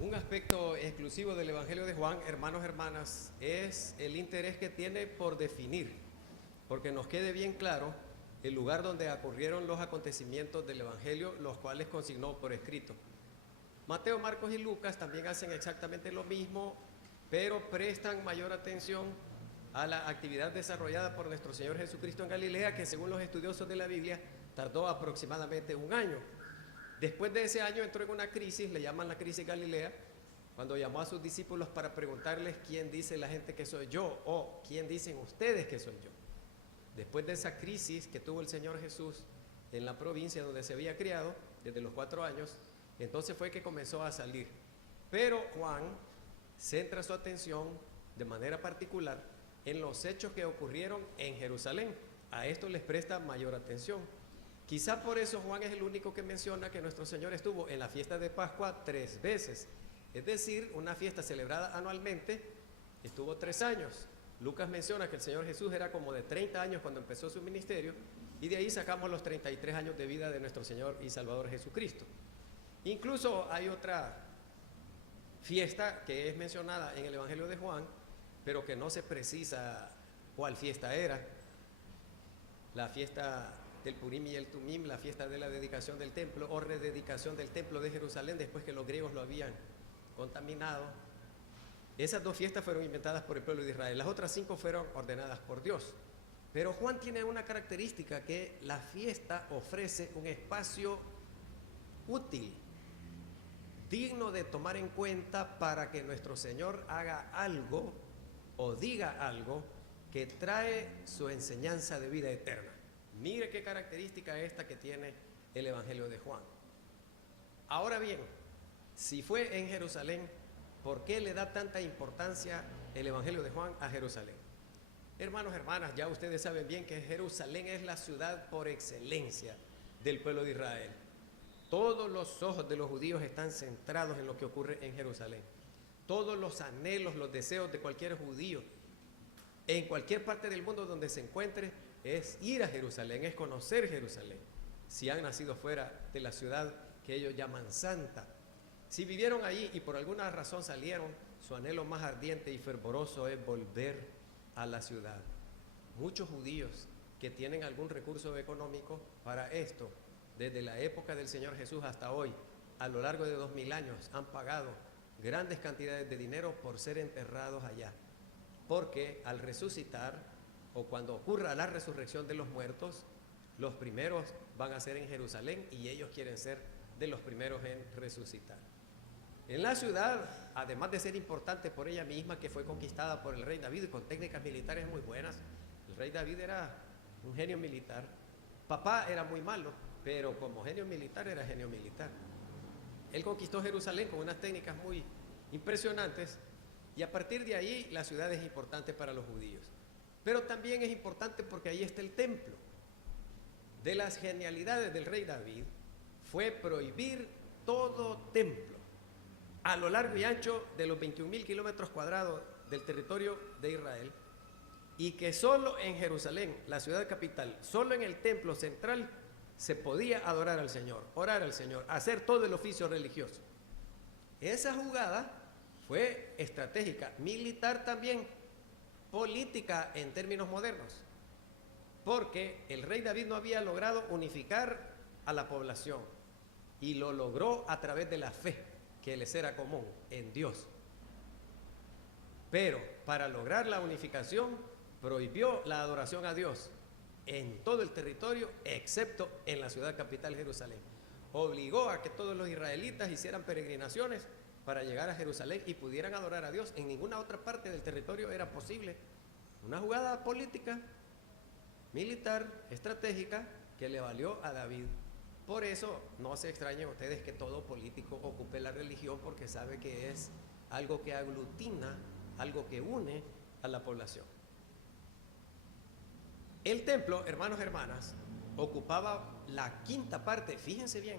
Un aspecto exclusivo del Evangelio de Juan, hermanos, hermanas, es el interés que tiene por definir, porque nos quede bien claro el lugar donde ocurrieron los acontecimientos del Evangelio, los cuales consignó por escrito. Mateo, Marcos y Lucas también hacen exactamente lo mismo, pero prestan mayor atención a la actividad desarrollada por nuestro Señor Jesucristo en Galilea, que según los estudiosos de la Biblia tardó aproximadamente un año. Después de ese año entró en una crisis, le llaman la crisis Galilea, cuando llamó a sus discípulos para preguntarles quién dice la gente que soy yo o quién dicen ustedes que soy yo. Después de esa crisis que tuvo el Señor Jesús en la provincia donde se había criado, desde los 4 años, entonces fue que comenzó a salir. Pero Juan centra su atención de manera particular en los hechos que ocurrieron en Jerusalén. A esto les presta mayor atención. Quizá por eso Juan es el único que menciona que nuestro Señor estuvo en la fiesta de Pascua 3 veces. Es decir, una fiesta celebrada anualmente, estuvo 3 años. Lucas menciona que el Señor Jesús era como de 30 años cuando empezó su ministerio, y de ahí sacamos los 33 años de vida de nuestro Señor y Salvador Jesucristo. Incluso hay otra fiesta que es mencionada en el Evangelio de Juan, pero que no se precisa cuál fiesta era. La fiesta del Purim y el Tumim, la fiesta de la dedicación del templo o rededicación del templo de Jerusalén después que los griegos lo habían contaminado. Esas 2 fiestas fueron inventadas por el pueblo de Israel, las otras 5 fueron ordenadas por Dios. Pero Juan tiene una característica, que la fiesta ofrece un espacio útil, digno de tomar en cuenta para que nuestro Señor haga algo o diga algo que trae su enseñanza de vida eterna. Mire qué característica esta que tiene el Evangelio de Juan. Ahora bien, si fue en Jerusalén, ¿por qué le da tanta importancia el Evangelio de Juan a Jerusalén? Hermanos, hermanas, ya ustedes saben bien que Jerusalén es la ciudad por excelencia del pueblo de Israel. Todos los ojos de los judíos están centrados en lo que ocurre en Jerusalén. Todos los anhelos, los deseos de cualquier judío, en cualquier parte del mundo donde se encuentre, es ir a Jerusalén, es conocer Jerusalén, si han nacido fuera de la ciudad que ellos llaman santa. Si vivieron allí y por alguna razón salieron, su anhelo más ardiente y fervoroso es volver a la ciudad. Muchos judíos que tienen algún recurso económico para esto, desde la época del Señor Jesús hasta hoy, a lo largo de 2000 años, han pagado grandes cantidades de dinero por ser enterrados allá, porque al resucitar o cuando ocurra la resurrección de los muertos, los primeros van a ser en Jerusalén y ellos quieren ser de los primeros en resucitar. En la ciudad, además de ser importante por ella misma, que fue conquistada por el rey David y con técnicas militares muy buenas, el rey David era un genio militar. Papá era muy malo, pero como genio militar era genio militar. Él conquistó Jerusalén con unas técnicas muy impresionantes y a partir de ahí la ciudad es importante para los judíos. Pero también es importante porque ahí está el templo. De las genialidades del rey David fue prohibir todo templo a lo largo y ancho de los 21.000 kilómetros cuadrados del territorio de Israel, y que solo en Jerusalén, la ciudad capital, solo en el templo central se podía adorar al Señor, orar al Señor, hacer todo el oficio religioso. Esa jugada fue estratégica, militar también, política en términos modernos, porque el rey David no había logrado unificar a la población y lo logró a través de la fe que les era común en Dios. Pero para lograr la unificación prohibió la adoración a Dios en todo el territorio excepto en la ciudad capital, Jerusalén. Obligó a que todos los israelitas hicieran peregrinaciones para llegar a Jerusalén y pudieran adorar a Dios. En ninguna otra parte del territorio era posible. Una jugada política, militar, estratégica, que le valió a David. Por eso no se extrañen ustedes que todo político ocupe la religión, porque sabe que es algo que aglutina, algo que une a la población. El templo, hermanos, hermanas, ocupaba la quinta parte, fíjense bien,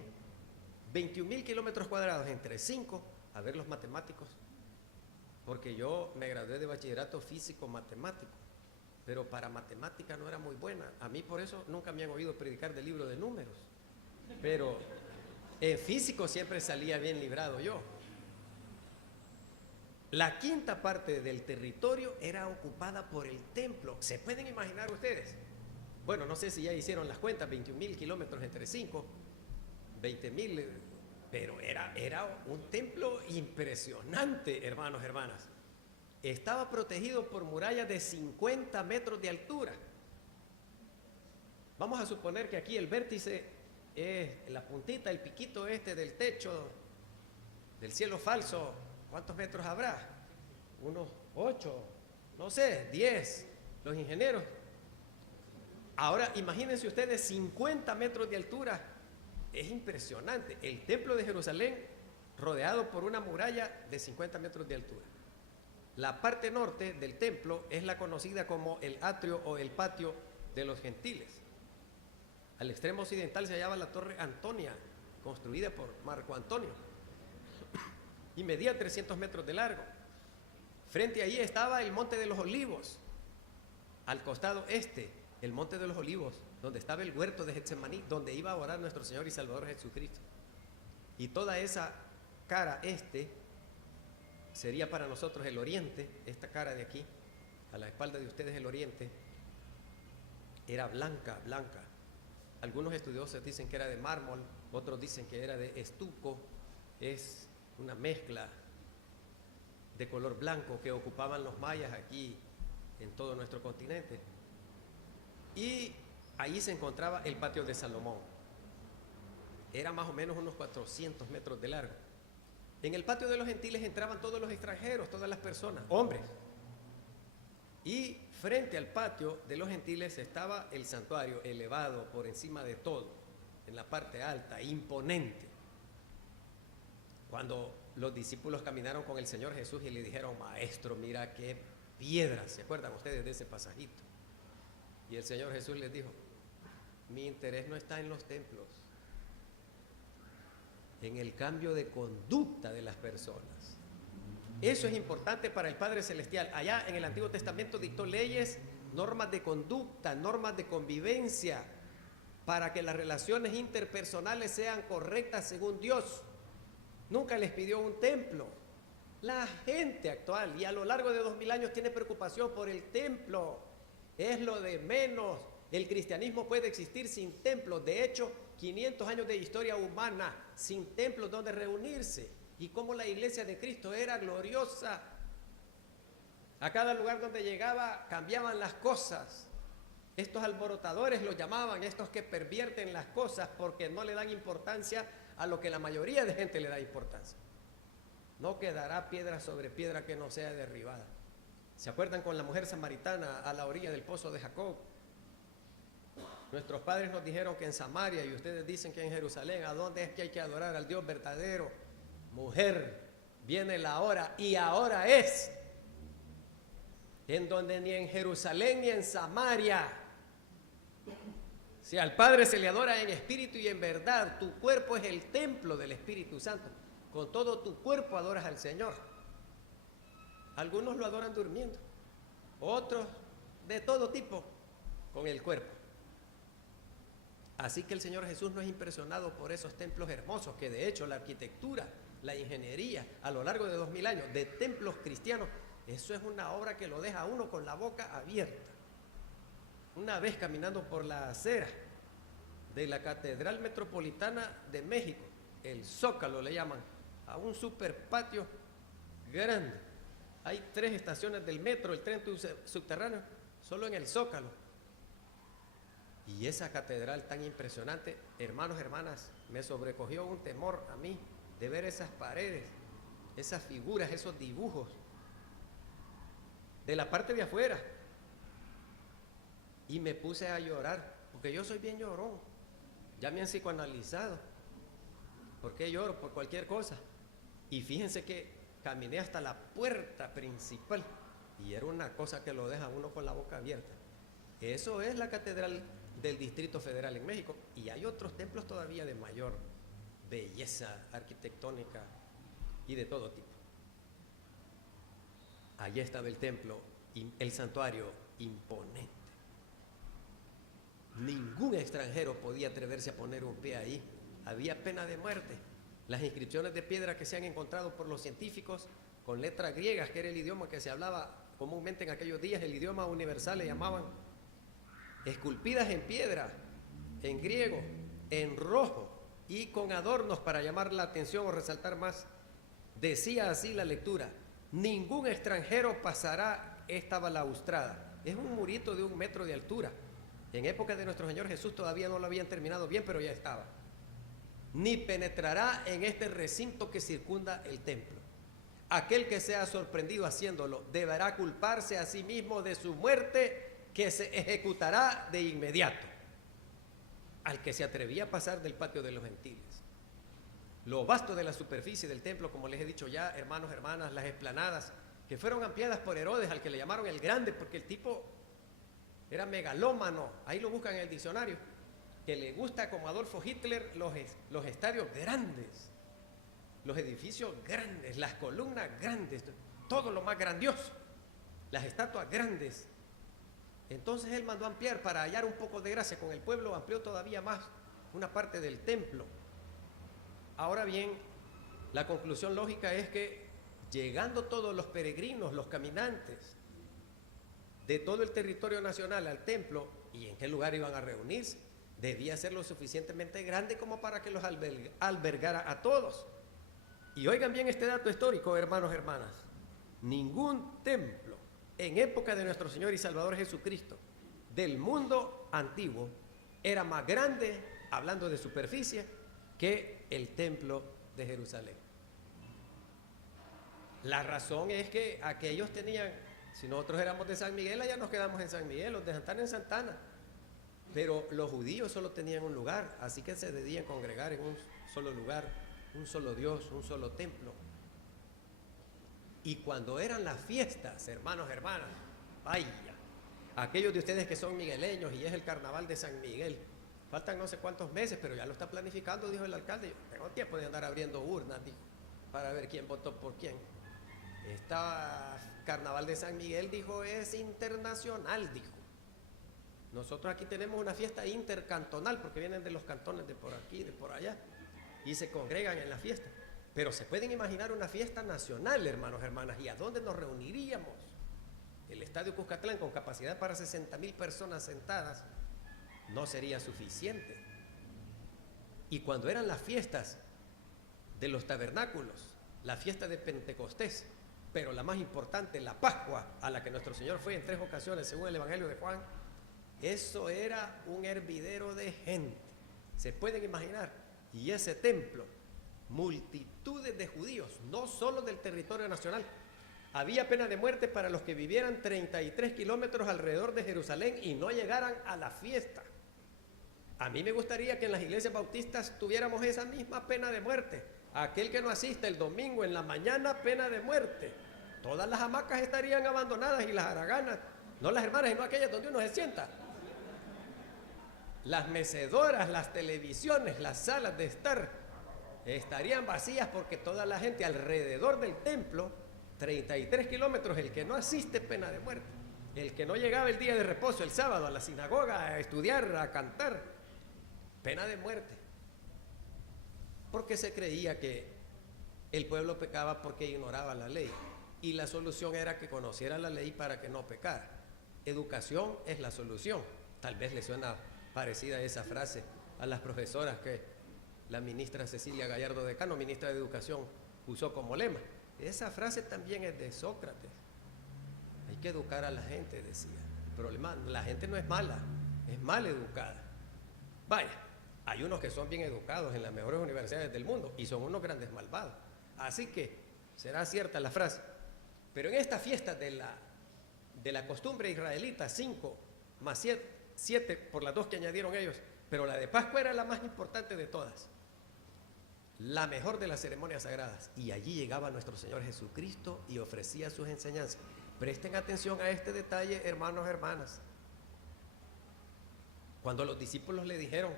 21.000 kilómetros cuadrados entre 5, a ver los matemáticos, porque yo me gradué de bachillerato físico matemático, pero para matemática no era muy buena. A mí por eso nunca me han oído predicar del libro de números, pero en físico siempre salía bien librado yo. La quinta parte del territorio era ocupada por el templo. ¿Se pueden imaginar ustedes? Bueno, no sé si ya hicieron las cuentas, 21.000 kilómetros entre 5, 20.000, pero era un templo impresionante, hermanos, hermanas. Estaba protegido por murallas de 50 metros de altura. Vamos a suponer que aquí el vértice es la puntita, el piquito este del techo, del cielo falso. ¿Cuántos metros habrá? Unos 8, no sé, 10, los ingenieros. Ahora, imagínense ustedes 50 metros de altura. Es impresionante. El templo de Jerusalén rodeado por una muralla de 50 metros de altura. La parte norte del templo es la conocida como el atrio o el patio de los gentiles. Al extremo occidental se hallaba la Torre Antonia, construida por Marco Antonio, y medía 300 metros de largo. Frente a allí estaba el Monte de los Olivos. Al costado este, el Monte de los Olivos, donde estaba el huerto de Getsemaní, donde iba a orar nuestro Señor y Salvador Jesucristo. Y toda esa cara este sería para nosotros el oriente. Esta cara de aquí, a la espalda de ustedes el oriente, era blanca, blanca. Algunos estudiosos dicen que era de mármol, otros dicen que era de estuco. Es una mezcla de color blanco que ocupaban los mayas aquí en todo nuestro continente. Y allí se encontraba el patio de Salomón. Era más o menos unos 400 metros de largo. En el patio de los gentiles entraban todos los extranjeros, todas las personas, hombres. Y frente al patio de los gentiles estaba el santuario elevado por encima de todo, en la parte alta, imponente. Cuando los discípulos caminaron con el Señor Jesús y le dijeron: Maestro, mira qué piedras. ¿Se acuerdan ustedes de ese pasajito? Y el Señor Jesús les dijo: mi interés no está en los templos, en el cambio de conducta de las personas. Eso es importante para el Padre Celestial. Allá en el Antiguo Testamento dictó leyes, normas de conducta, normas de convivencia, para que las relaciones interpersonales sean correctas según Dios. Nunca les pidió un templo. La gente actual, y a lo largo de 2000 años, tiene preocupación por el templo. Es lo de menos. El cristianismo puede existir sin templos. De hecho, 500 años de historia humana sin templos donde reunirse. Y cómo la iglesia de Cristo era gloriosa. A cada lugar donde llegaba cambiaban las cosas. Estos alborotadores los llamaban, estos que pervierten las cosas porque no le dan importancia a lo que la mayoría de gente le da importancia. No quedará piedra sobre piedra que no sea derribada. ¿Se acuerdan con la mujer samaritana a la orilla del pozo de Jacob? Nuestros padres nos dijeron que en Samaria, y ustedes dicen que en Jerusalén. ¿A dónde es que hay que adorar al Dios verdadero? Mujer, viene la hora, y ahora es, en donde ni en Jerusalén ni en Samaria, si al Padre se le adora en espíritu y en verdad, tu cuerpo es el templo del Espíritu Santo. Con todo tu cuerpo adoras al Señor. Algunos lo adoran durmiendo, otros de todo tipo con el cuerpo. Así que el Señor Jesús no es impresionado por esos templos hermosos, que de hecho la arquitectura, la ingeniería a lo largo de 2000 años de templos cristianos, eso es una obra que lo deja a uno con la boca abierta. Una vez caminando por la acera de la Catedral Metropolitana de México, el Zócalo le llaman, a un super patio grande. Hay 3 estaciones del metro, el tren subterráneo, solo en el Zócalo. Y esa catedral tan impresionante, hermanos, hermanas, me sobrecogió un temor a mí de ver esas paredes, esas figuras, esos dibujos de la parte de afuera. Y me puse a llorar, porque yo soy bien llorón. Ya me han psicoanalizado. ¿Por qué lloro? Por cualquier cosa. Y fíjense que caminé hasta la puerta principal y era una cosa que lo deja uno con la boca abierta. Eso es la Catedral del Distrito Federal en México, y hay otros templos todavía de mayor belleza arquitectónica y de todo tipo. Allí estaba el templo, el santuario imponente. Ningún extranjero podía atreverse a poner un pie ahí. Había pena de muerte. Las inscripciones de piedra que se han encontrado por los científicos con letras griegas, que era el idioma que se hablaba comúnmente en aquellos días, el idioma universal le llamaban, esculpidas en piedra, en griego, en rojo y con adornos para llamar la atención o resaltar más. Decía así la lectura: ningún extranjero pasará esta balaustrada. Es un murito de 1 metro de altura. En época de nuestro Señor Jesús todavía no lo habían terminado bien, pero ya estaba. Ni penetrará en este recinto que circunda el templo. Aquel que sea sorprendido haciéndolo deberá culparse a sí mismo de su muerte, que se ejecutará de inmediato. Al que se atrevía a pasar del patio de los gentiles. Lo vasto de la superficie del templo, como les he dicho ya, hermanos, hermanas, las explanadas, que fueron ampliadas por Herodes, al que le llamaron el Grande, porque el tipo era megalómano, ahí lo buscan en el diccionario, que le gusta como Adolfo Hitler los estadios grandes, los edificios grandes, las columnas grandes, todo lo más grandioso, las estatuas grandes. Entonces él mandó ampliar para hallar un poco de gracia con el pueblo, amplió todavía más una parte del templo. Ahora bien, la conclusión lógica es que llegando todos los peregrinos, los caminantes de todo el territorio nacional al templo, ¿y en qué lugar iban a reunirse? Debía ser lo suficientemente grande como para que los albergara a todos. Y oigan bien este dato histórico, hermanos, hermanas. Ningún templo en época de nuestro Señor y Salvador Jesucristo del mundo antiguo era más grande, hablando de superficie, que el templo de Jerusalén. La razón es que aquellos tenían, si nosotros éramos de San Miguel, allá nos quedamos en San Miguel, los de Santana en Santana, pero los judíos solo tenían un lugar, así que se debían congregar en un solo lugar, un solo Dios, un solo templo. Y cuando eran las fiestas, hermanos, hermanas, vaya, aquellos de ustedes que son migueleños y es el carnaval de San Miguel, faltan no sé cuántos meses, pero ya lo está planificando, dijo el alcalde. Yo tengo tiempo de andar abriendo urnas, dijo, para ver quién votó por quién. Esta carnaval de San Miguel, dijo, es internacional, dijo. Nosotros aquí tenemos una fiesta intercantonal, porque vienen de los cantones de por aquí, de por allá, y se congregan en la fiesta. Pero se pueden imaginar una fiesta nacional, hermanos, hermanas, ¿y a dónde nos reuniríamos? El Estadio Cuscatlán, con capacidad para 60,000 personas sentadas, no sería suficiente. Y cuando eran las fiestas de los tabernáculos, la fiesta de Pentecostés, pero la más importante, la Pascua, a la que nuestro Señor fue en 3 ocasiones, según el Evangelio de Juan, eso era un hervidero de gente. ¿Se pueden imaginar? Y ese templo, multitudes de judíos, no solo del territorio nacional. Había pena de muerte para los que vivieran 33 kilómetros alrededor de Jerusalén y no llegaran a la fiesta. A mí me gustaría que en las iglesias bautistas tuviéramos esa misma pena de muerte. Aquel que no asista el domingo en la mañana, pena de muerte. Todas las hamacas estarían abandonadas y las haraganas, no las hermanas, sino aquellas donde uno se sienta. Las mecedoras, las televisiones, las salas de estar estarían vacías porque toda la gente alrededor del templo, 33 kilómetros, el que no asiste, pena de muerte. El que no llegaba el día de reposo, el sábado, a la sinagoga, a estudiar, a cantar, pena de muerte. Porque se creía que el pueblo pecaba porque ignoraba la ley. Y la solución era que conociera la ley para que no pecara. Educación es la solución. Tal vez le suena parecida esa frase a las profesoras que la ministra Cecilia Gallardo Decano, ministra de Educación, usó como lema. Esa frase también es de Sócrates. Hay que educar a la gente, decía. El problema, la gente no es mala, es mal educada. Vaya, hay unos que son bien educados en las mejores universidades del mundo y son unos grandes malvados. Así que será cierta la frase. Pero en esta fiesta de la costumbre israelita, 5 más 7 por las 2 que añadieron ellos, pero la de Pascua era la más importante de todas, la mejor de las ceremonias sagradas. Y allí llegaba nuestro Señor Jesucristo y ofrecía sus enseñanzas. Presten atención a este detalle, hermanos, hermanas. Cuando los discípulos le dijeron,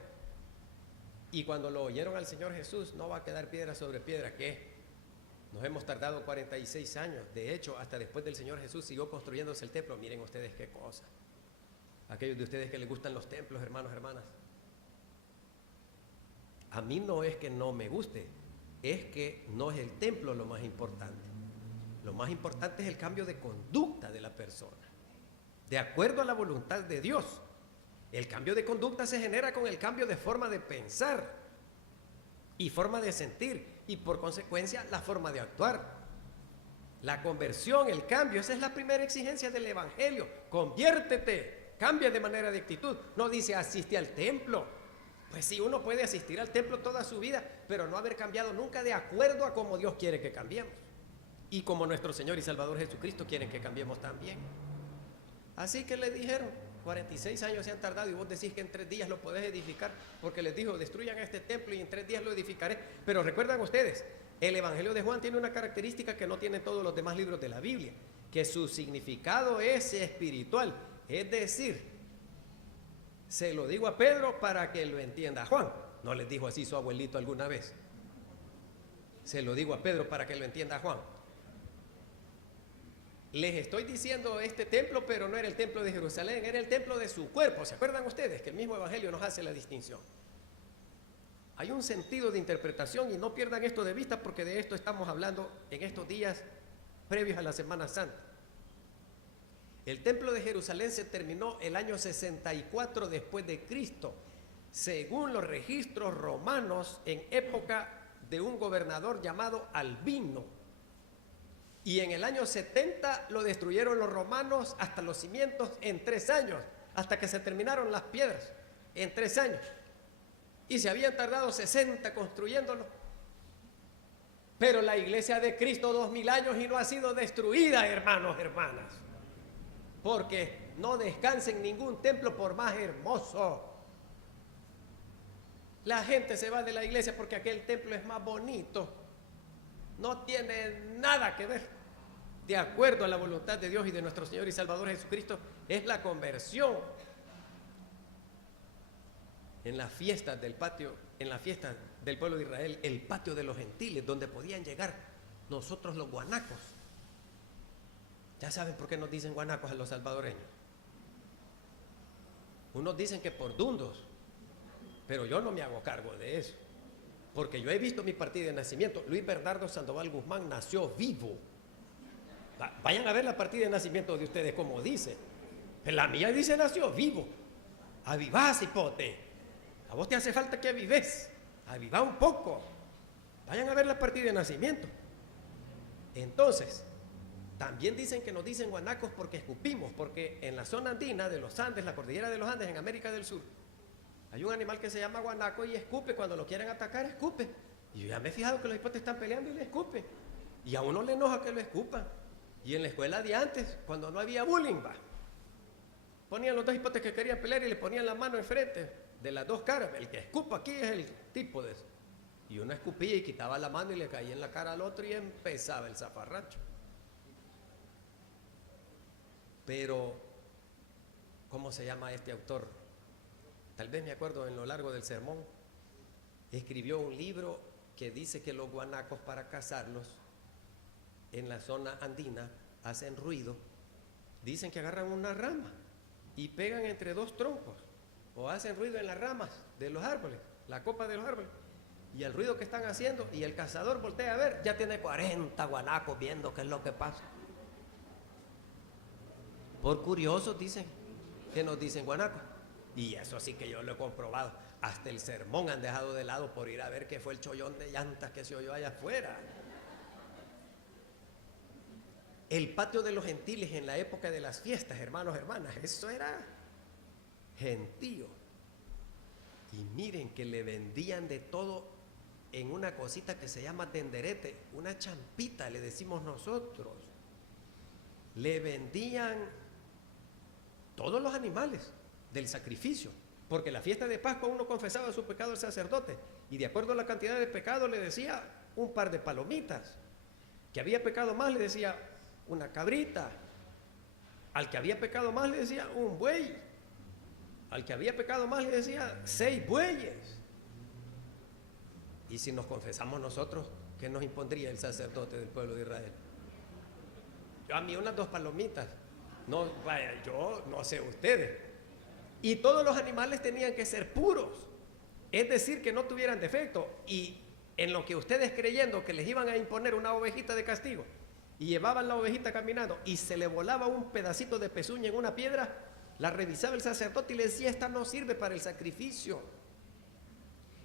y cuando lo oyeron al Señor Jesús, no va a quedar piedra sobre piedra, ¿qué? Nos hemos tardado 46 años. De hecho, hasta después del Señor Jesús siguió construyéndose el templo. Miren ustedes qué cosa. Aquellos de ustedes que les gustan los templos, hermanos, hermanas. A mí no es que no me guste, es que no es el templo lo más importante. Lo más importante es el cambio de conducta de la persona, de acuerdo a la voluntad de Dios. El cambio de conducta se genera con el cambio de forma de pensar y forma de sentir, y por consecuencia la forma de actuar. La conversión, el cambio, esa es la primera exigencia del Evangelio. Conviértete, cambia de manera de actitud. No dice asiste al templo. Pues sí, uno puede asistir al templo toda su vida, pero no haber cambiado nunca de acuerdo a cómo Dios quiere que cambiemos. Y como nuestro Señor y Salvador Jesucristo quiere que cambiemos también. Así que le dijeron, 46 años se han tardado y vos decís que en 3 días lo podés edificar, porque les dijo, destruyan este templo y en 3 días lo edificaré. Pero recuerdan ustedes, el Evangelio de Juan tiene una característica que no tienen todos los demás libros de la Biblia, que su significado es espiritual. Es decir, se lo digo a Pedro para que lo entienda Juan. No les dijo así su abuelito alguna vez. Se lo digo a Pedro para que lo entienda Juan. Les estoy diciendo este templo, pero no era el templo de Jerusalén, era el templo de su cuerpo. ¿Se acuerdan ustedes que el mismo Evangelio nos hace la distinción? Hay un sentido de interpretación y no pierdan esto de vista, porque de esto estamos hablando en estos días previos a la Semana Santa. El templo de Jerusalén se terminó el año 64 después de Cristo, según los registros romanos en época de un gobernador llamado Albino. Y en el año 70 lo destruyeron los romanos hasta los cimientos en 3 años, hasta que se terminaron las piedras en 3 años. Y se habían tardado 60 construyéndolo. Pero la iglesia de Cristo 2000 años y no ha sido destruida, hermanos, hermanas. Porque no descansa en ningún templo por más hermoso. La gente se va de la iglesia porque aquel templo es más bonito. No tiene nada que ver. De acuerdo a la voluntad de Dios y de nuestro Señor y Salvador Jesucristo, es la conversión. En la fiesta del patio, en la fiesta del pueblo de Israel, el patio de los gentiles, donde podían llegar nosotros los guanacos. Ya saben por qué nos dicen guanacos a los salvadoreños. Unos dicen que por dundos, pero yo no me hago cargo de eso, porque yo he visto mi partida de nacimiento. Luis Bernardo Sandoval Guzmán nació vivo. Vayan a ver la partida de nacimiento de ustedes como dice. La mía dice nació vivo. Avivá, cipote. A vos te hace falta que avives. Avivá un poco. Vayan a ver la partida de nacimiento. Entonces, también dicen que nos dicen guanacos porque escupimos, porque en la zona andina de los Andes, la cordillera de los Andes, en América del Sur, hay un animal que se llama guanaco y escupe. Cuando lo quieren atacar, escupe. Y yo ya me he fijado que los hipotes están peleando y le escupen. Y a uno le enoja que lo escupan. Y en la escuela de antes, cuando no había bullying, ponían los dos hipotes que querían pelear y le ponían la mano enfrente de las dos caras. El que escupa aquí es el tipo de eso. Y uno escupía y quitaba la mano y le caía en la cara al otro y empezaba el zafarrancho. Pero, ¿cómo se llama este autor? Tal vez me acuerdo en lo largo del sermón. Escribió un libro que dice que los guanacos, para cazarlos en la zona andina, hacen ruido. Dicen que agarran una rama y pegan entre 2 troncos, o hacen ruido en las ramas de los árboles, la copa de los árboles, y el ruido que están haciendo, y el cazador voltea a ver, ya tiene 40 guanacos viendo qué es lo que pasa. Por curiosos dicen que nos dicen guanacos. Y eso sí que yo lo he comprobado. Hasta el sermón han dejado de lado por ir a ver qué fue el chollón de llantas que se oyó allá afuera. El patio de los gentiles en la época de las fiestas, hermanos, hermanas, eso era gentío. Y miren que le vendían de todo en una cosita que se llama tenderete, una champita le decimos nosotros. Le vendían todos los animales del sacrificio, porque la fiesta de Pascua uno confesaba su pecado al sacerdote y de acuerdo a la cantidad de pecado le decía un par de palomitas. Que había pecado más le decía una cabrita. Al que había pecado más le decía un buey. Al que había pecado más le decía 6 bueyes. Y si nos confesamos nosotros, ¿qué nos impondría el sacerdote del pueblo de Israel? Yo a mí unas 2 palomitas. No, vaya, yo no sé ustedes. Y todos los animales tenían que ser puros, es decir, que no tuvieran defecto. Y En lo que ustedes creyendo que les iban a imponer una ovejita de castigo y llevaban la ovejita caminando y se le volaba un pedacito de pezuña en una piedra, la revisaba el sacerdote y le decía: esta no sirve para el sacrificio.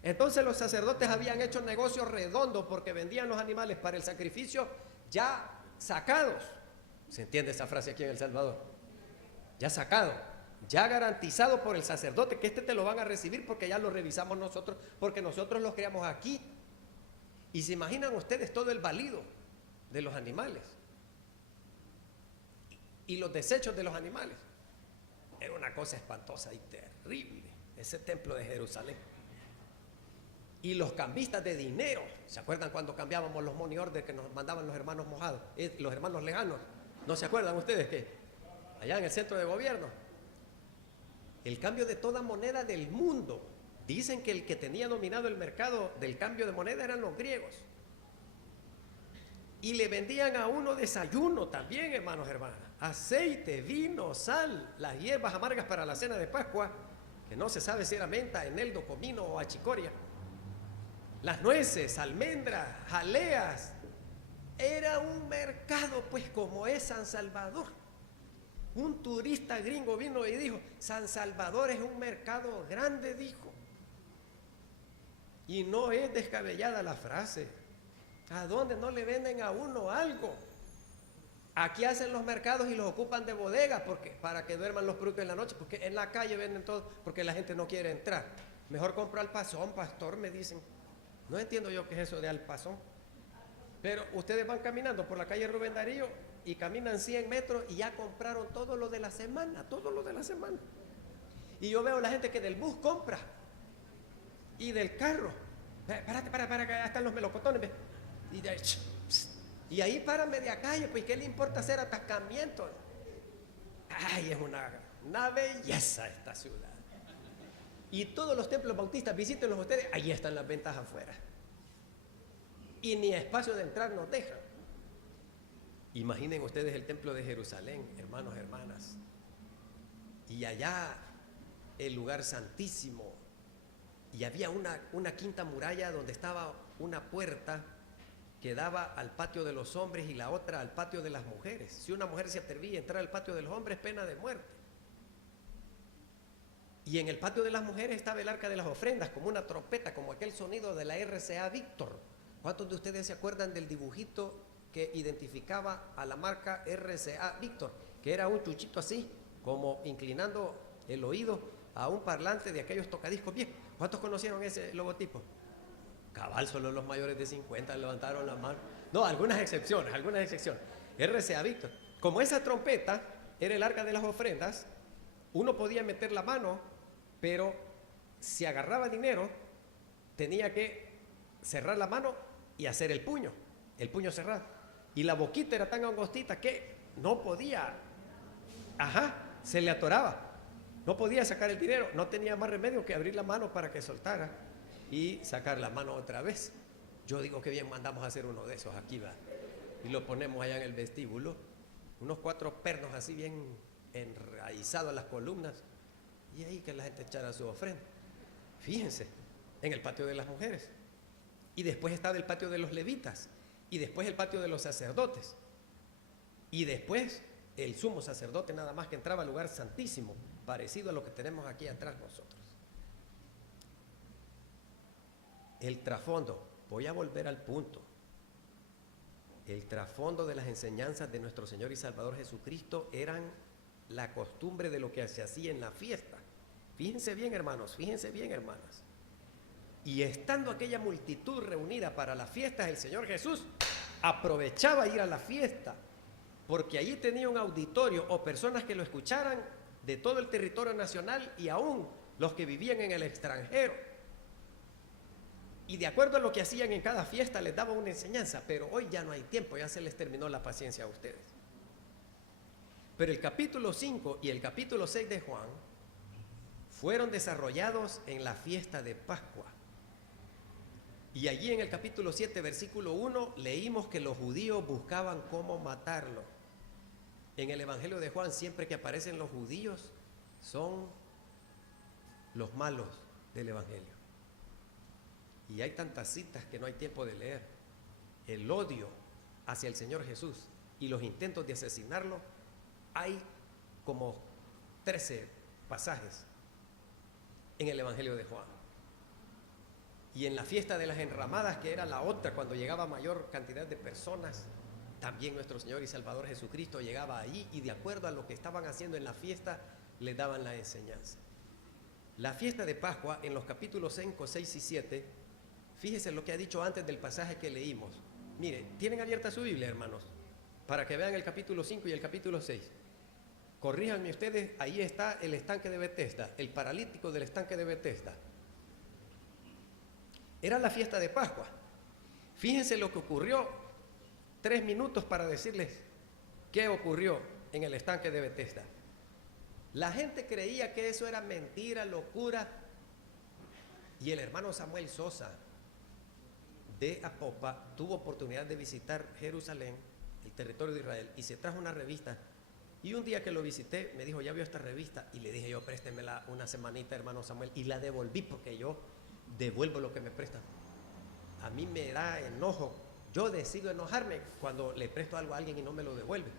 Entonces los sacerdotes habían hecho negocios redondos porque vendían los animales para el sacrificio ya sacados. ¿Se entiende esa frase aquí en El Salvador? Ya sacado, ya garantizado por el sacerdote, que este te lo van a recibir porque ya lo revisamos nosotros, porque nosotros los creamos aquí. Y se imaginan ustedes todo el balido de los animales y los desechos de los animales. Era una cosa espantosa y terrible ese templo de Jerusalén. Y los cambistas de dinero, ¿se acuerdan cuando cambiábamos los money order que nos mandaban los hermanos mojados, los hermanos lejanos? ¿No se acuerdan ustedes que allá en el centro de gobierno? El cambio de toda moneda del mundo. Dicen que el que tenía dominado el mercado del cambio de moneda eran los griegos. Y le vendían a uno desayuno también, hermanos, hermanas. Aceite, vino, sal, las hierbas amargas para la cena de Pascua, que no se sabe si era menta, eneldo, comino o achicoria. Las nueces, almendras, jaleas. Era un mercado, pues, como es San Salvador. Un turista gringo vino y dijo: San Salvador es un mercado grande, dijo. Y no es descabellada la frase. ¿A dónde no le venden a uno algo? Aquí hacen los mercados y los ocupan de bodega para que duerman los productos en la noche, porque en la calle venden todo, porque la gente no quiere entrar. Mejor compro al pasón, pastor, me dicen. No entiendo yo qué es eso de al pasón. Pero ustedes van caminando por la calle Rubén Darío y caminan 100 metros y ya compraron todo lo de la semana, todo lo de la semana. Y yo veo la gente que del bus compra y del carro. Párate, para, que están los melocotones. Y ahí para media calle, pues ¿qué le importa hacer atascamientos? Ay, es una belleza esta ciudad. Y todos los templos bautistas, visítenlos ustedes, ahí están las ventas afuera. Y ni espacio de entrar nos dejan. Imaginen ustedes el templo de Jerusalén, hermanos, hermanas. Y allá el lugar santísimo. Y había una quinta muralla donde estaba una puerta que daba al patio de los hombres y la otra al patio de las mujeres. Si una mujer se atrevía a entrar al patio de los hombres, pena de muerte. Y en el patio de las mujeres estaba el arca de las ofrendas, como una trompeta, como aquel sonido de la RCA Víctor. ¿Cuántos de ustedes se acuerdan del dibujito que identificaba a la marca RCA Víctor? Que era un chuchito así, como inclinando el oído a un parlante de aquellos tocadiscos viejos. ¿Cuántos conocieron ese logotipo? Cabal, solo los mayores de 50 levantaron la mano. No, algunas excepciones. RCA Víctor. Como esa trompeta era el arca de las ofrendas, uno podía meter la mano, pero si agarraba dinero, tenía que cerrar la mano y hacer el puño cerrado. Y la boquita era tan angostita que no podía, se le atoraba. No podía sacar el dinero, no tenía más remedio que abrir la mano para que soltara y sacar la mano otra vez. Yo digo que bien mandamos a hacer uno de esos aquí, va. Y lo ponemos allá en el vestíbulo, unos 4 pernos así bien enraizados a las columnas, y ahí que la gente echara su ofrenda. Fíjense, en el patio de las mujeres. Y después estaba el patio de los levitas, y después el patio de los sacerdotes, y después el sumo sacerdote nada más que entraba al lugar santísimo, parecido a lo que tenemos aquí atrás nosotros. El trasfondo, voy a volver al punto. El trasfondo de las enseñanzas de nuestro Señor y Salvador Jesucristo eran la costumbre de lo que se hacía en la fiesta. Fíjense bien, hermanos, fíjense bien, hermanas. Y estando aquella multitud reunida para las fiestas, el Señor Jesús aprovechaba ir a la fiesta, porque allí tenía un auditorio o personas que lo escucharan de todo el territorio nacional y aún los que vivían en el extranjero. Y de acuerdo a lo que hacían en cada fiesta les daba una enseñanza, pero hoy ya no hay tiempo, ya se les terminó la paciencia a ustedes. Pero el capítulo 5 y el capítulo 6 de Juan fueron desarrollados en la fiesta de Pascua. Y allí en el capítulo 7, versículo 1, leímos que los judíos buscaban cómo matarlo. En el Evangelio de Juan, siempre que aparecen los judíos, son los malos del Evangelio. Y hay tantas citas que no hay tiempo de leer. El odio hacia el Señor Jesús y los intentos de asesinarlo, hay como 13 pasajes en el Evangelio de Juan. Y en la fiesta de las enramadas, que era la otra, cuando llegaba mayor cantidad de personas, también nuestro Señor y Salvador Jesucristo llegaba allí y de acuerdo a lo que estaban haciendo en la fiesta, les daban la enseñanza. La fiesta de Pascua, en los capítulos 5, 6 y 7, fíjese lo que ha dicho antes del pasaje que leímos. Mire, tienen abierta su Biblia, hermanos, para que vean el capítulo 5 y el capítulo 6. Corríjanme ustedes, ahí está el estanque de Betesda, el paralítico del estanque de Betesda. Era la fiesta de Pascua. Fíjense lo que ocurrió, 3 minutos para decirles qué ocurrió en el estanque de Betesda. La gente creía que eso era mentira, locura, y el hermano Samuel Sosa de Apopa tuvo oportunidad de visitar Jerusalén, el territorio de Israel, y se trajo una revista. Y un día que lo visité, me dijo, ¿ya vio esta revista? Y le dije yo, préstemela una semanita, hermano Samuel, y la devolví porque yo devuelvo lo que me prestan. A mí me da enojo, yo decido enojarme cuando le presto algo a alguien y no me lo devuelve.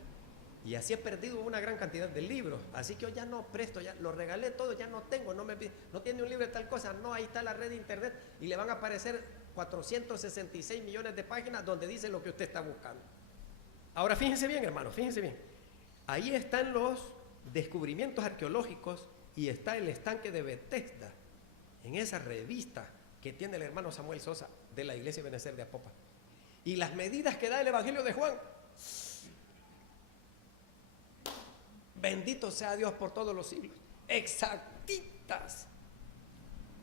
Y así he perdido una gran cantidad de libros, así que yo ya no presto, ya lo regalé todo, ya no tengo, no tiene un libro de tal cosa, no, ahí está la red de internet y le van a aparecer 466 millones de páginas donde dice lo que usted está buscando. Ahora fíjense bien, hermano, fíjense bien. Ahí están los descubrimientos arqueológicos y está el estanque de Betesda en esa revista que tiene el hermano Samuel Sosa de la Iglesia Benecer de Apopa. Y las medidas que da el Evangelio de Juan, bendito sea Dios por todos los siglos, exactitas.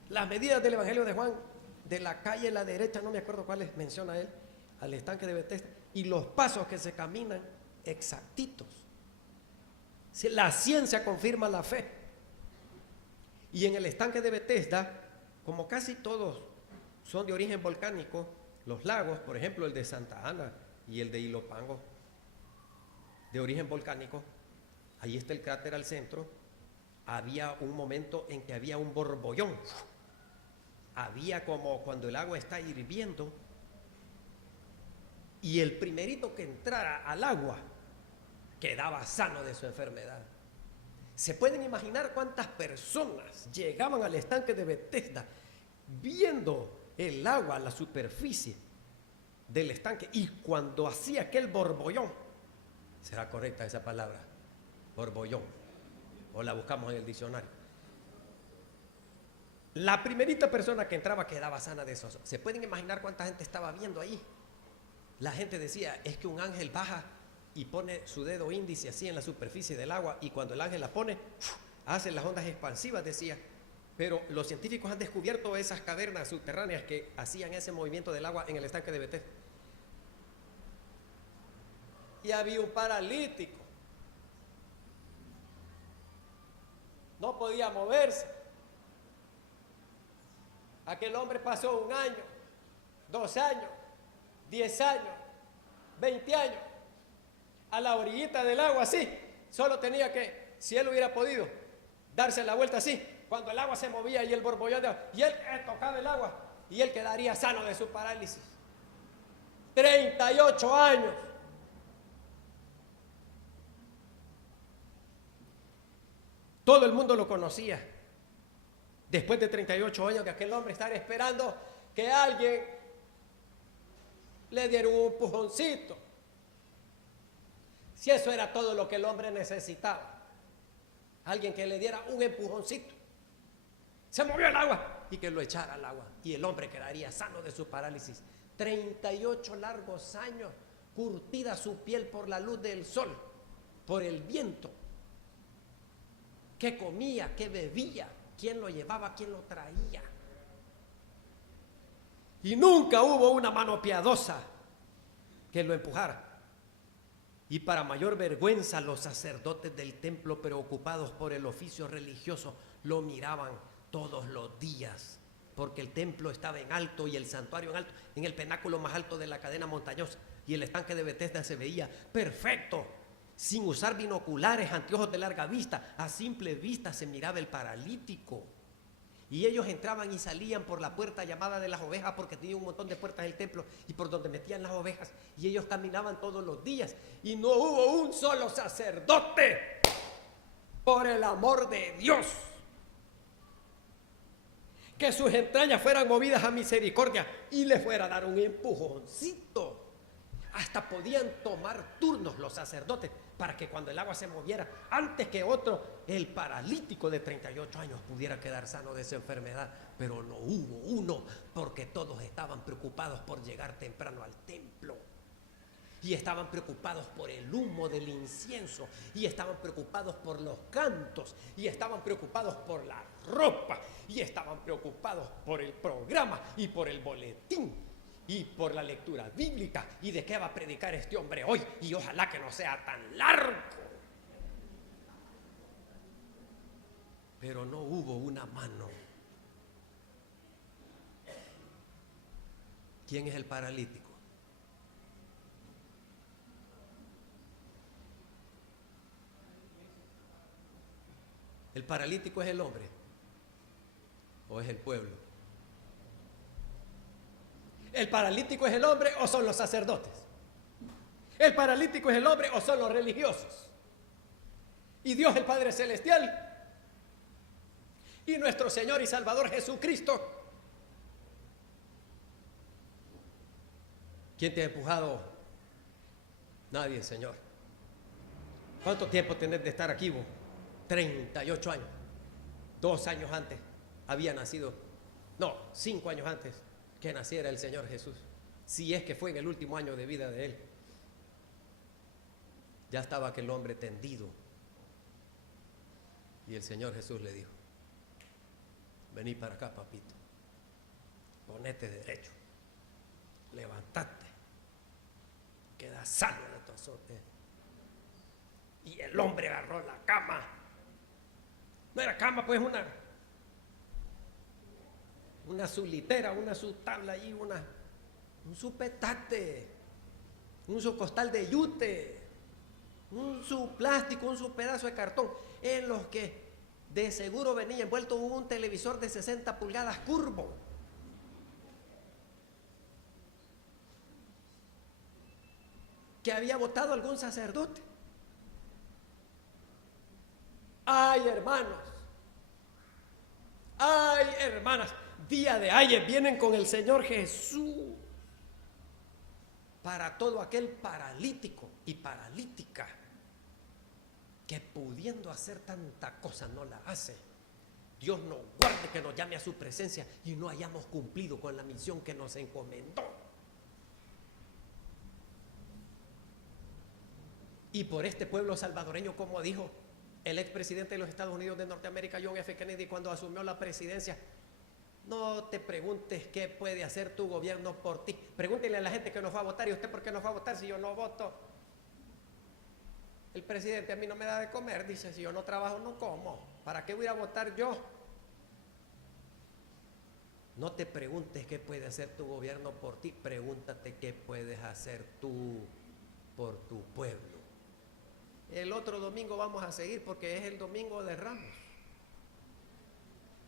Las medidas del Evangelio de Juan, de la calle a la derecha, no me acuerdo cuáles menciona él, al estanque de Betesda, y los pasos que se caminan exactitos. La ciencia confirma la fe. Y en el estanque de Betesda, como casi todos son de origen volcánico, los lagos, por ejemplo el de Santa Ana y el de Ilopango, de origen volcánico, ahí está el cráter al centro. Había un momento en que había un borbollón, había como cuando el agua está hirviendo y el primerito que entrara al agua quedaba sano de su enfermedad. ¿Se pueden imaginar cuántas personas llegaban al estanque de Betesda viendo el agua, la superficie del estanque, y cuando hacía aquel borbollón, será correcta esa palabra, borbollón, o la buscamos en el diccionario, la primerita persona que entraba quedaba sana de eso? ¿Se pueden imaginar cuánta gente estaba viendo ahí? La gente decía, es que un ángel baja y pone su dedo índice así en la superficie del agua, y cuando el ángel la pone, hace las ondas expansivas, decía. Pero los científicos han descubierto esas cavernas subterráneas que hacían ese movimiento del agua en el estanque de Betesda. Y había un paralítico, no podía moverse. Aquel hombre pasó 1 año, 2 años, 10 años, 20 años, a la orillita del agua así. Solo tenía que, si él hubiera podido, darse la vuelta así, cuando el agua se movía y el borbollón de agua, y él tocaba el agua, y él quedaría sano de su parálisis. 38 años. Todo el mundo lo conocía. Después de 38 años de aquel hombre estar esperando que alguien le diera un empujoncito. Si eso era todo lo que el hombre necesitaba, alguien que le diera un empujoncito. Se movió el agua y que lo echara al agua y el hombre quedaría sano de su parálisis. 38 largos años, curtida su piel por la luz del sol, por el viento. ¿Qué comía? ¿Qué bebía? ¿Quién lo llevaba? ¿Quién lo traía? Y nunca hubo una mano piadosa que lo empujara. Y para mayor vergüenza, los sacerdotes del templo, preocupados por el oficio religioso, lo miraban todos los días, porque el templo estaba en alto y el santuario en alto, en el pináculo más alto de la cadena montañosa, y el estanque de Betesda se veía perfecto, sin usar binoculares, anteojos de larga vista. A simple vista se miraba el paralítico. Y ellos entraban y salían por la puerta llamada de las ovejas, porque tenía un montón de puertas del templo y por donde metían las ovejas. Y ellos caminaban todos los días. Y no hubo un solo sacerdote, por el amor de Dios, que sus entrañas fueran movidas a misericordia y le fuera a dar un empujoncito. Hasta podían tomar turnos los sacerdotes para que cuando el agua se moviera, antes que otro, el paralítico de 38 años pudiera quedar sano de esa enfermedad. Pero no hubo uno, porque todos estaban preocupados por llegar temprano al templo. Y estaban preocupados por el humo del incienso, y estaban preocupados por los cantos, y estaban preocupados por la ropa, y estaban preocupados por el programa y por el boletín y por la lectura bíblica y de qué va a predicar este hombre hoy, y ojalá que no sea tan largo. Pero no hubo una mano. ¿Quién es el paralítico? ¿El paralítico es el hombre o es el pueblo? ¿El paralítico es el hombre o son los sacerdotes? ¿El paralítico es el hombre o son los religiosos? ¿Y Dios el Padre Celestial? ¿Y nuestro Señor y Salvador Jesucristo? ¿Quién te ha empujado? Nadie, Señor. ¿Cuánto tiempo tenés de estar aquí vos? 38 años. 2 años antes había nacido, no, 5 años antes que naciera el Señor Jesús. Si es que fue en el último año de vida de Él. Ya estaba aquel hombre tendido. Y el Señor Jesús le dijo: vení para acá, papito. Ponete derecho. Levantate. Queda sano de tu azote. Y el hombre agarró la cama. No era cama, pues una su litera, una su tabla allí, un su petate, un su costal de yute, un su plástico, un su pedazo de cartón, en los que de seguro venía envuelto un televisor de 60 pulgadas curvo. Que había botado algún sacerdote. Ay, hermanos, ay, hermanas, día de ayer vienen con el Señor Jesús para todo aquel paralítico y paralítica que pudiendo hacer tanta cosa no la hace. Dios nos guarde que nos llame a su presencia y no hayamos cumplido con la misión que nos encomendó. Y por este pueblo salvadoreño, como dijo el expresidente de los Estados Unidos de Norteamérica, John F. Kennedy, cuando asumió la presidencia: no te preguntes qué puede hacer tu gobierno por ti. Pregúntele a la gente que nos va a votar: ¿y usted por qué nos va a votar si yo no voto? El presidente: a mí no me da de comer, dice, si yo no trabajo no como. ¿Para qué voy a votar yo? No te preguntes qué puede hacer tu gobierno por ti, pregúntate qué puedes hacer tú por tu pueblo. El otro domingo vamos a seguir porque es el domingo de Ramos.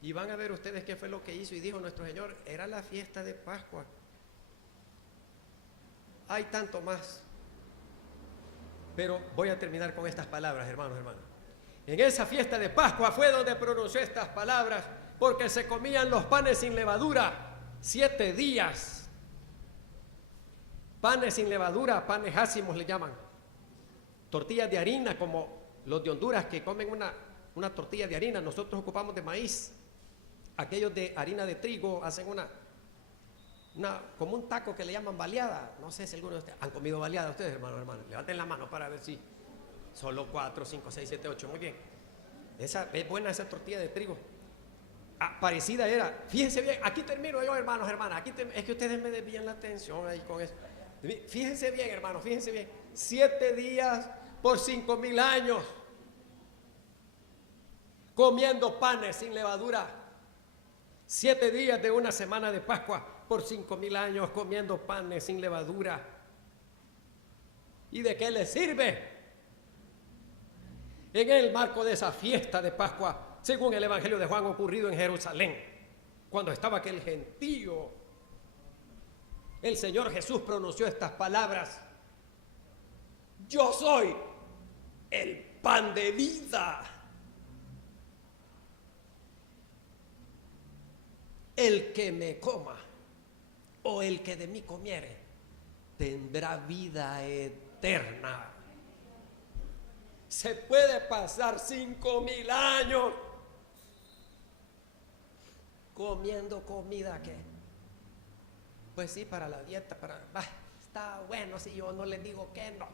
Y van a ver ustedes qué fue lo que hizo y dijo nuestro Señor. Era la fiesta de Pascua. Hay tanto más. Pero voy a terminar con estas palabras, hermanos. En esa fiesta de Pascua fue donde pronunció estas palabras, porque se comían los panes sin levadura 7 días. Panes sin levadura, panes ácimos le llaman. Tortillas de harina, como los de Honduras que comen una tortilla de harina. Nosotros ocupamos de maíz. Aquellos de harina de trigo hacen como un taco que le llaman baleada. No sé si algunos de ustedes han comido baleada. Ustedes, hermanos. Levanten la mano para ver si. Solo 4, 5, 6, 7, 8. Muy bien. Es buena esa tortilla de trigo. Parecida era. Fíjense bien. Aquí termino yo, hermanos, hermanas. Es que ustedes me desvían la atención ahí con eso. Fíjense bien, hermanos. Fíjense bien. 7 días por 5,000 años. Comiendo panes sin levadura. 7 días de una semana de Pascua por 5,000 años comiendo panes sin levadura. ¿Y de qué les sirve? En el marco de esa fiesta de Pascua, según el Evangelio de Juan ocurrido en Jerusalén, Cuando estaba aquel gentío, el Señor Jesús pronunció estas palabras: yo soy el pan de vida. El que me coma o el que de mí comiere tendrá vida eterna. Se puede pasar 5,000 años comiendo comida que, pues sí, para la dieta, está bueno si yo no les digo que no.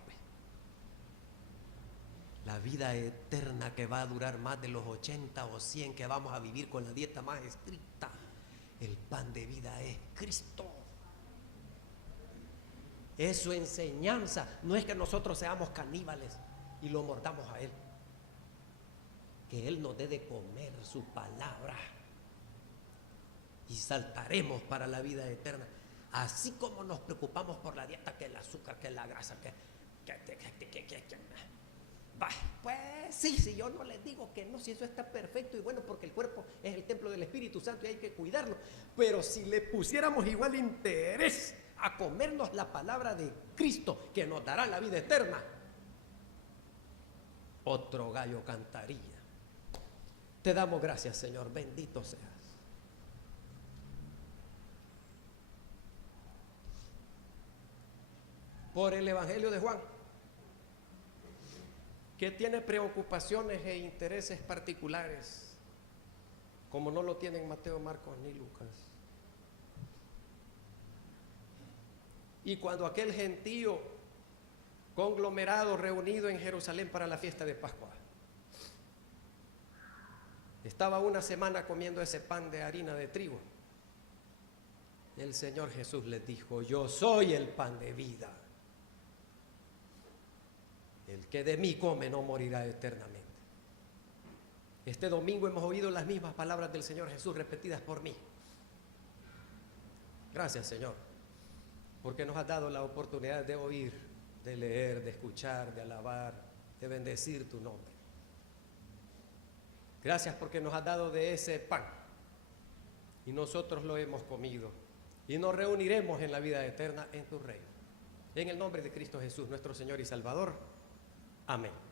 La vida eterna que va a durar más de los 80 o 100 que vamos a vivir con la dieta más estricta. El pan de vida es Cristo. Es su enseñanza. No es que nosotros seamos caníbales y lo mordamos a Él. Que Él nos dé de comer su palabra y saltaremos para la vida eterna. Así como nos preocupamos por la dieta, que el azúcar, que la grasa, pues sí, si yo no les digo que no, si eso está perfecto y bueno, porque el cuerpo es el templo del Espíritu Santo y hay que cuidarlo. Pero si le pusiéramos igual interés a comernos la palabra de Cristo, que nos dará la vida eterna, otro gallo cantaría. Te damos gracias, Señor, bendito seas. Por el Evangelio de Juan, que tiene preocupaciones e intereses particulares, como no lo tienen Mateo, Marcos ni Lucas. Y cuando aquel gentío conglomerado reunido en Jerusalén para la fiesta de Pascua estaba una semana comiendo ese pan de harina de trigo, el Señor Jesús les dijo: yo soy el pan de vida. El que de mí come no morirá eternamente. Este domingo hemos oído las mismas palabras del Señor Jesús repetidas por mí. Gracias, Señor, porque nos has dado la oportunidad de oír, de leer, de escuchar, de alabar, de bendecir tu nombre. Gracias porque nos has dado de ese pan y nosotros lo hemos comido y nos reuniremos en la vida eterna en tu reino. En el nombre de Cristo Jesús, nuestro Señor y Salvador. Amén.